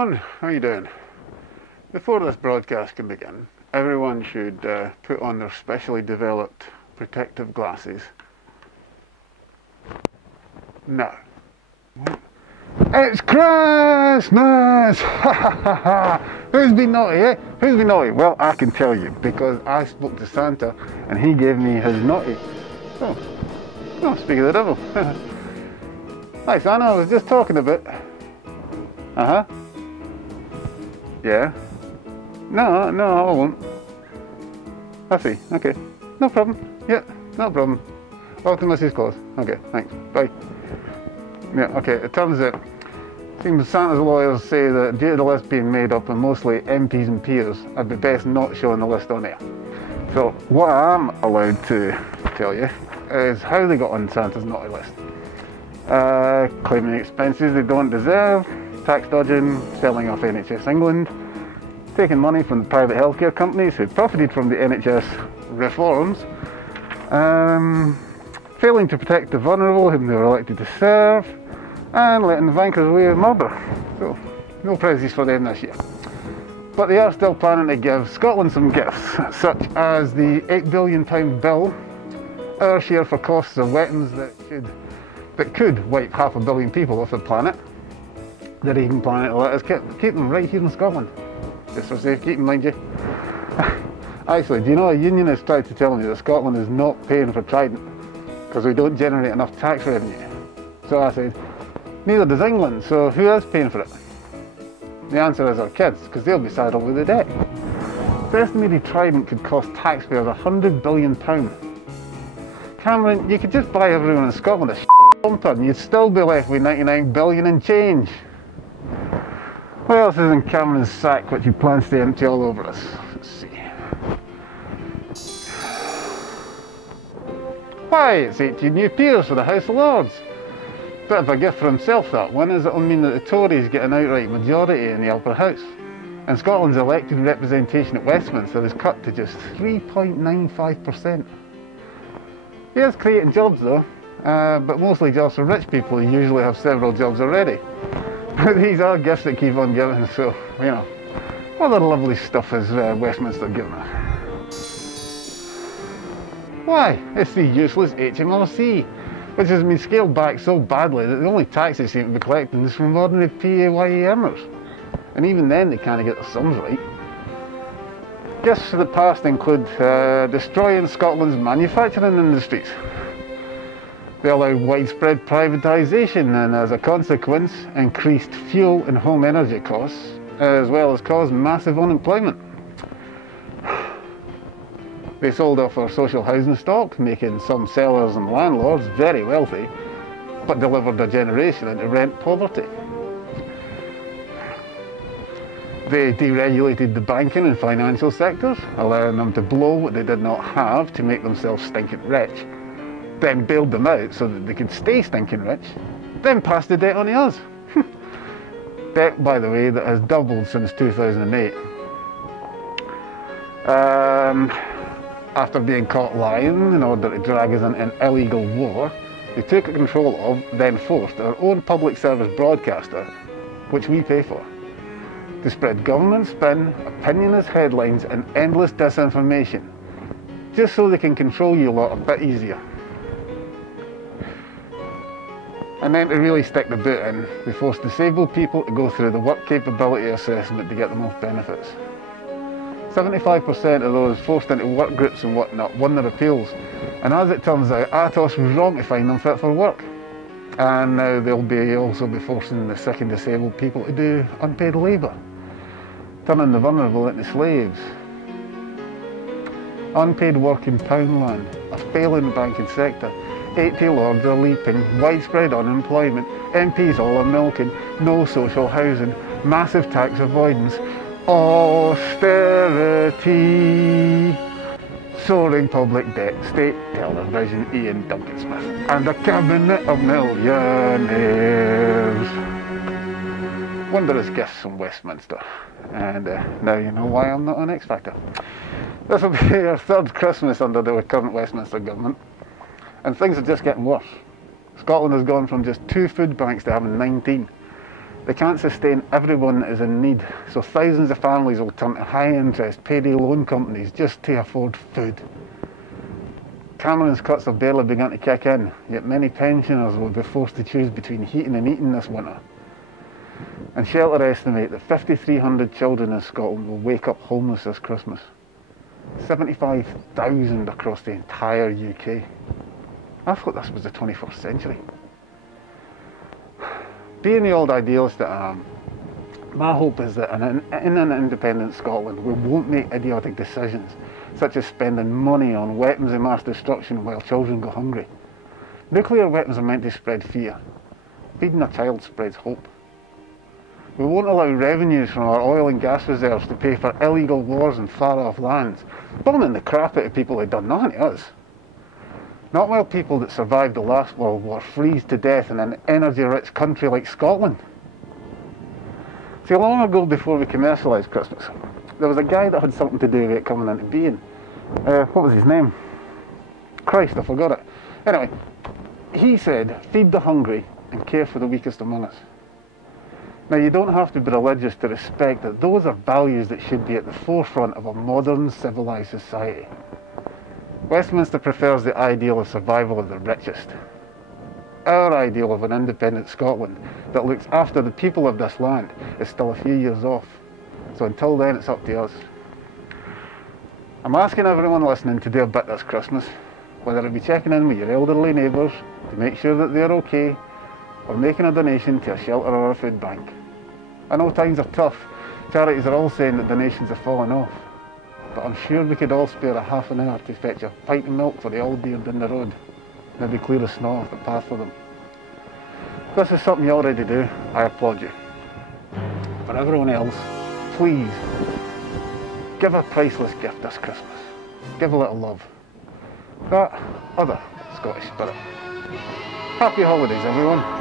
everyone, how you doing? Before this broadcast can begin, everyone should put on their specially developed protective glasses. Now, it's Christmas! Ha ha ha ha! Who's been naughty, eh? Who's been naughty? Well, I can tell you, because I spoke to Santa and he gave me his naughty. Oh, speak of the devil. Hi, Santa, I was just talking a bit. Uh-huh. Yeah. No, I won't. I see. Okay. No problem. Yeah, no problem. Off to Mrs. Claus. Okay, thanks. Bye. Yeah, okay. It turns out, seems Santa's lawyers say that due to the list being made up of mostly MPs and peers, I'd be best not showing the list on air. So, what I'm allowed to tell you is how they got on Santa's naughty list. Claiming expenses they don't deserve, tax dodging, selling off NHS England, taking money from the private healthcare companies who profited from the NHS reforms, failing to protect the vulnerable whom they were elected to serve, and letting the bankers away with murder. So, no prizes for them this year. But they are still planning to give Scotland some gifts, such as the £8 billion bill, our share for costs of weapons that could wipe 500 million people off the planet. They're even planning to let us keep them right here in Scotland. Just for safekeeping, mind you. Actually, do you know a unionist tried to tell me that Scotland is not paying for Trident because we don't generate enough tax revenue? So I said, neither does England, so who is paying for it? The answer is our kids, because they'll be saddled with the debt. The estimated Trident could cost taxpayers £100 billion. Cameron, you could just buy everyone in Scotland a bumper and you'd still be left with 99 billion and change. What else is in Cameron's sack which he plans to empty all over us? Let's see. Why, it's 18 new peers for the House of Lords. Bit of a gift for himself, that one, as it'll mean that the Tories get an outright majority in the upper house. And Scotland's elected representation at Westminster is cut to just 3.95%. He is creating jobs though, but mostly jobs for rich people who usually have several jobs already. But these are gifts that keep on giving, so, you know, other lovely stuff is Westminster giving us. Why? It's the useless HMRC, which has been scaled back so badly that the only tax they seem to be collecting is from ordinary PAYE earners. And even then they can't get their sums right. Gifts for the past include destroying Scotland's manufacturing industries. They allow widespread privatisation and as a consequence increased fuel and home energy costs, as well as caused massive unemployment. They sold off our social housing stock, making some sellers and landlords very wealthy, but delivered a generation into rent poverty. They deregulated the banking and financial sectors, allowing them to blow what they did not have to make themselves stinking rich, then bailed them out so that they could stay stinking rich, then passed the debt on to us. Debt, by the way, that has doubled since 2008. After being caught lying in order to drag us into an illegal war, they took control of, then forced, our own public service broadcaster, which we pay for, to spread government spin, opinionless headlines and endless disinformation, just so they can control you lot a bit easier. And then to really stick the boot in, they force disabled people to go through the work capability assessment to get the most benefits. 75% of those forced into work groups and whatnot won their appeals, and as it turns out, Atos was wrong to find them fit for work. And now they'll also be forcing the sick and disabled people to do unpaid labour, turning the vulnerable into slaves. Unpaid work in Poundland, a failing banking sector, 80 lords are leaping, widespread unemployment, MPs all are milking, no social housing, massive tax avoidance, austerity, soaring public debt, state television, Ian Duncan Smith, and a cabinet of millionaires. Wondrous gifts from Westminster, and now you know why I'm not on X Factor. This will be our third Christmas under the current Westminster government, and things are just getting worse. Scotland has gone from just 2 food banks to having 19. They can't sustain everyone that is in need, so thousands of families will turn to high-interest payday loan companies just to afford food. Cameron's cuts have barely begun to kick in, yet many pensioners will be forced to choose between heating and eating this winter. And Shelter estimate that 5,300 children in Scotland will wake up homeless this Christmas. 75,000 across the entire UK. I thought this was the 21st century. Being the old idealist that I am, my hope is that in an independent Scotland we won't make idiotic decisions, such as spending money on weapons of mass destruction while children go hungry. Nuclear weapons are meant to spread fear. Feeding a child spreads hope. We won't allow revenues from our oil and gas reserves to pay for illegal wars in far-off lands, bombing the crap out of people who've done nothing to us. Not while people that survived the last World War freeze to death in an energy-rich country like Scotland. See, long ago, before we commercialised Christmas, there was a guy that had something to do with it coming into being. What was his name? Christ, I forgot it. Anyway, he said, feed the hungry and care for the weakest among us. Now, you don't have to be religious to respect that those are values that should be at the forefront of a modern, civilised society. Westminster prefers the ideal of survival of the richest. Our ideal of an independent Scotland that looks after the people of this land is still a few years off. So until then, it's up to us. I'm asking everyone listening to do a bit this Christmas, whether it be checking in with your elderly neighbours to make sure that they're okay, or making a donation to a shelter or a food bank. I know times are tough. Charities are all saying that donations have fallen off. But I'm sure we could all spare a half an hour to fetch a pint of milk for the old dear down the road. Maybe clear the snow off the path for them. If this is something you already do, I applaud you. For everyone else, please, give a priceless gift this Christmas. Give a little love. That other Scottish spirit. Happy holidays, everyone.